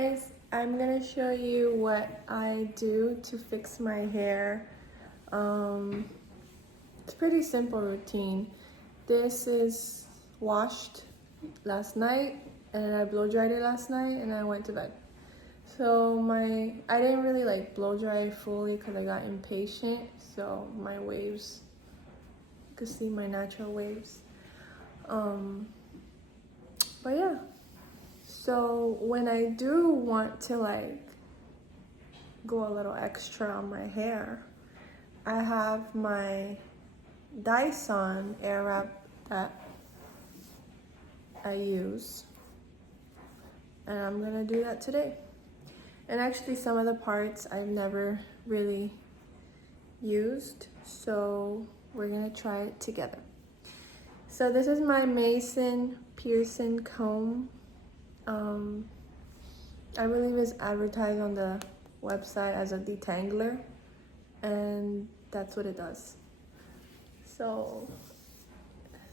guys, I'm gonna show you what I do to fix my hair. It's pretty simple routine. This is washed last night and I blow dried it last night and I went to bed. So I didn't really like blow dry it fully because I got impatient. So my waves, you can see my natural waves. But yeah. So when I do want to like go a little extra on my hair, I have my Dyson Airwrap that I use, and I'm gonna do that today. And actually some of the parts I've never really used, so we're gonna try it together. So this is my Mason Pearson comb. I believe it's advertised on the website as a detangler, and that's what it does. So,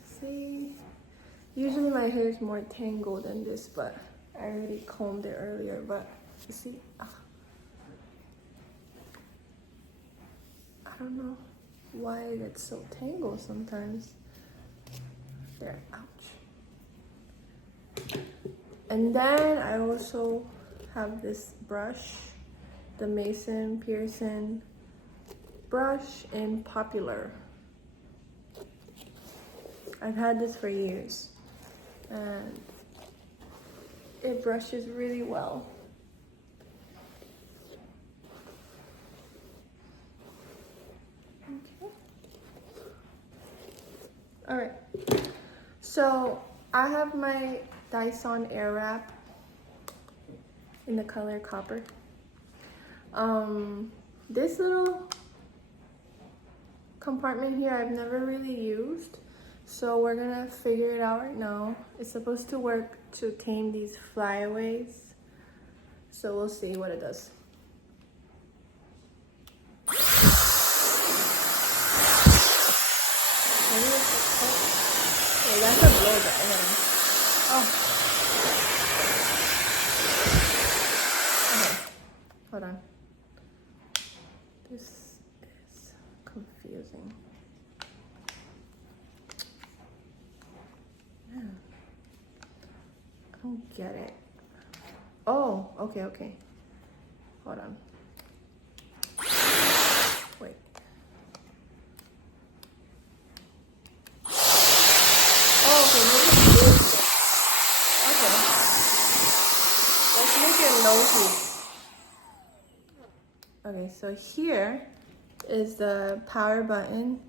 see, usually my hair is more tangled than this, but I already combed it earlier, but you see, I don't know why it gets so tangled sometimes. There, ouch. And then I also have this brush, the Mason Pearson brush in Popular. I've had this for years and it brushes really well. Okay. All right. So I have my Dyson Airwrap in the color copper. This little compartment here I've never really used, so we're gonna figure it out right now. It's supposed to work to tame these flyaways, so we'll see what it does. Okay, that's a blow dry. Oh. Okay, hold on. This is confusing. Yeah. I don't get it. Oh, okay. Hold on. Wait. Oh, okay, maybe this. Okay. Let's make it low heat. Okay, so here is the power button.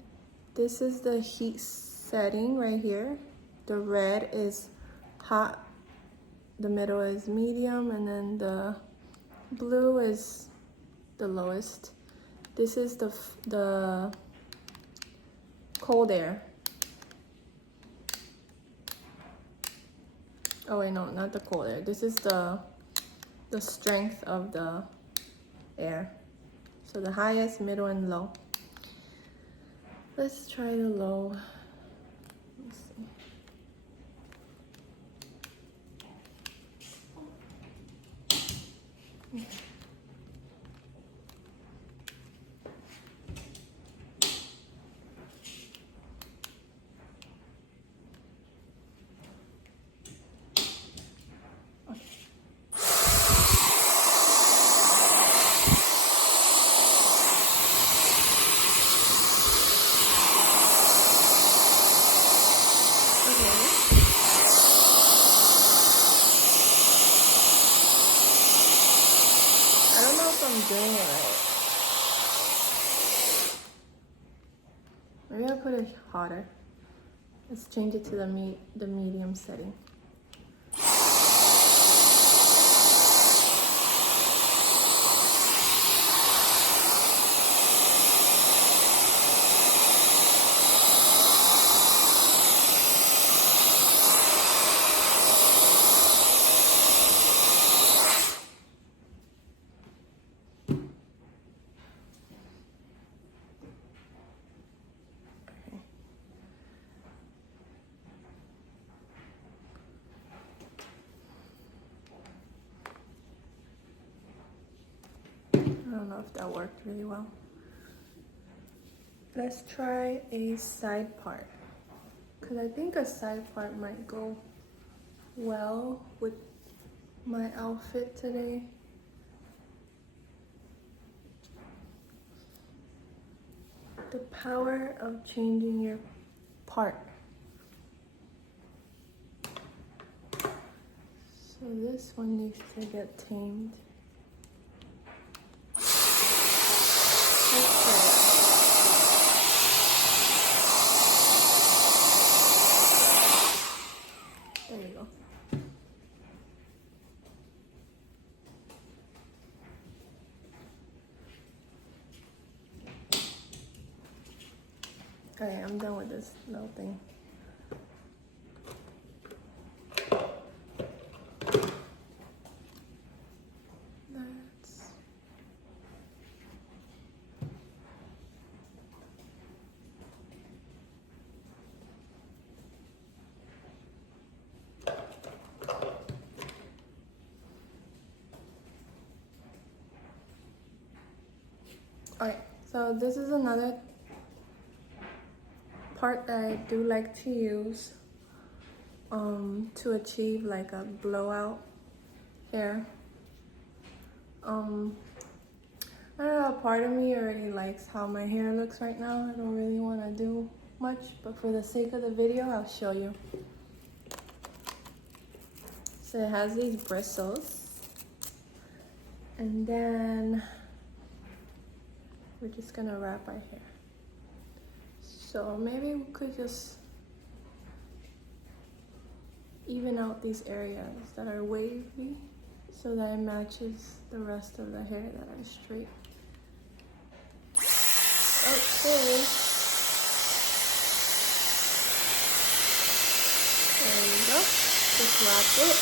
This is the heat setting right here. The red is hot, the middle is medium, and then the blue is the lowest. This is the cold air. Oh wait, no, not the cold air. This is the strength of the air. So the highest, middle, and low. Let's try the low. Let's see. Okay. I don't know if I'm doing it right. Maybe I'll put it hotter. Let's change it to the medium setting. I don't know if that worked really well. Let's try a side part, because I think a side part might go well with my outfit today. The power of changing your part. So this one needs to get tamed. Let's try it. There you go. Okay, I'm done with this little thing. Alright, so this is another part that I do like to use to achieve like a blowout hair. I don't know, part of me already likes how my hair looks right now. I don't really want to do much, but for the sake of the video, I'll show you. So it has these bristles, and then we're just gonna wrap our hair. So maybe we could just even out these areas that are wavy so that it matches the rest of the hair that are straight. Okay. There you go. Just wrap it.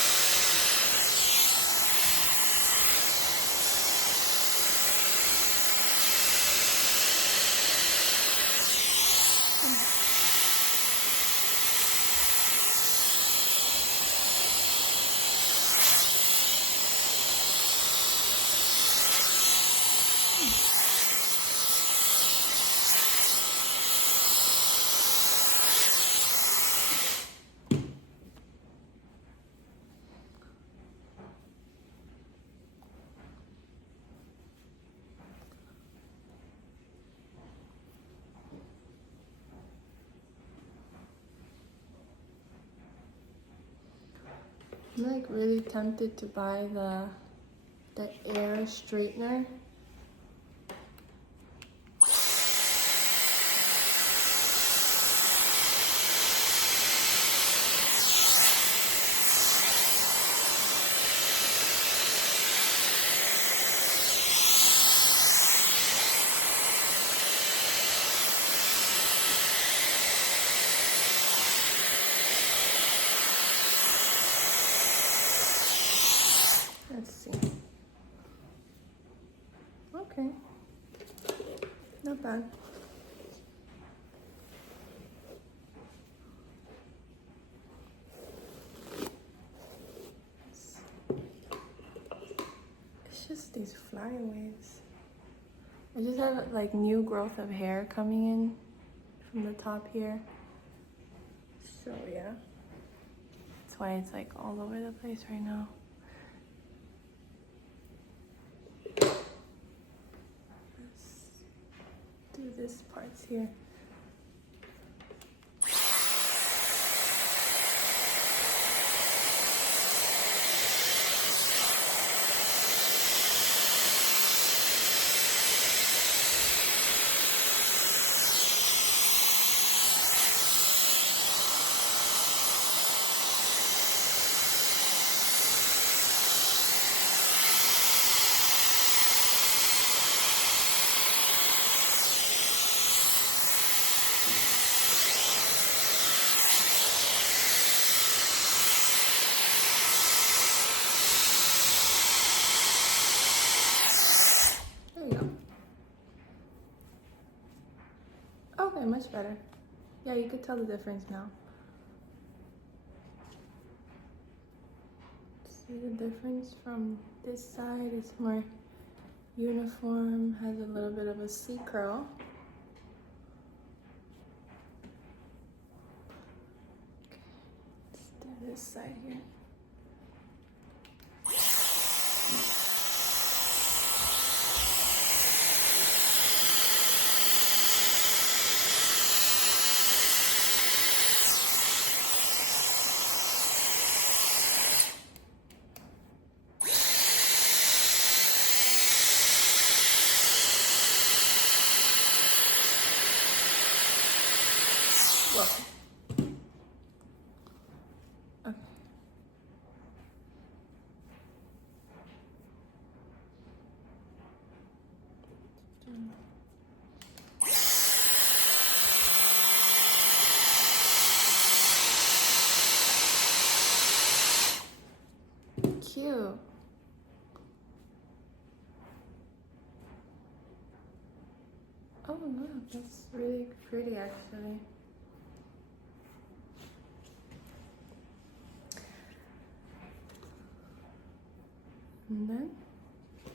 I'm like really tempted to buy the air straightener. Let's see. Okay. Not bad. It's just these flyaways. I just have like new growth of hair coming in from the top here. So yeah. That's why it's like all over the place right now. Do this parts here. Okay, much better. Yeah, you could tell the difference now. See the difference from this side? It's more uniform has a little bit of a C curl. Okay, let's do this side here. Whoa. Okay. Cute. Oh look, that's really pretty actually. And then,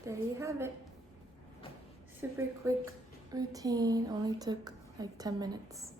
there you have it. Super quick routine, only took like 10 minutes.